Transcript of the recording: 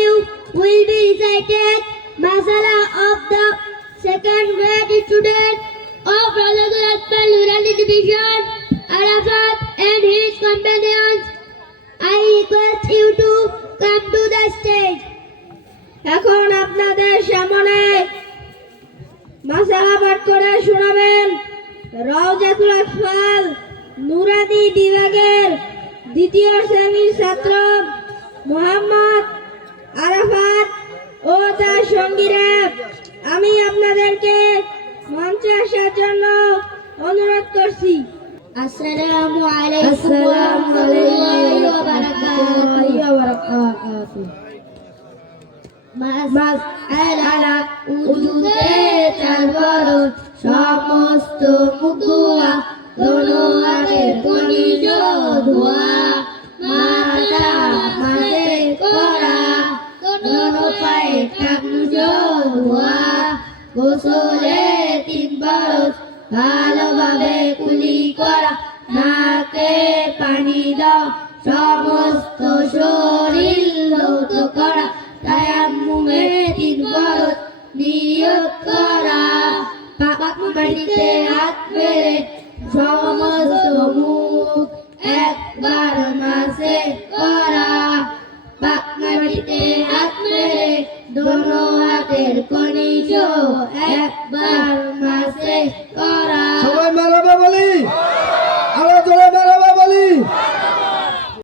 you will be recited Masala of the second grade student of Razakul Akbar Nurani Division, Arafat and his companions. I request you to come to the stage. এখন আপনাদের সামনে মাসালা পাঠ করে শোনাবেন রাউজাতুল আতফাল নুরানি বিভাগের দ্বিতীয় শ্রেণীর ছাত্র মোহাম্মদ আরাফাত ও তার সঙ্গীরা। আমি আপনাদেরকে মঞ্চে আসার জন্য অনুরোধ করছি। আসসালামু আলাইকুম ওয়া রাহমাতুল্লাহি ওয়া বারাকাতুহু। মাসআলা উজুদে চার সমস্ত মুদুয়া দোনো হাতের কনিজ ধোয়া মাথা মাঝে করা দোনো পায়ে কানুজ ধোয়া গোসলে 3 বরস ভালোভাবে কুলি করা নাকে পানি দাও সমস্ত শরীর ধৌত করা তায়াম্মুমে 3 বরস নিয়ত করা পাক মাটিতে হাত মেরে সমস্ত মুখ একবার মাসে করা পাক মাটিতে হাত মেরে দোনো হাতের কনিজ একবার মাসে করা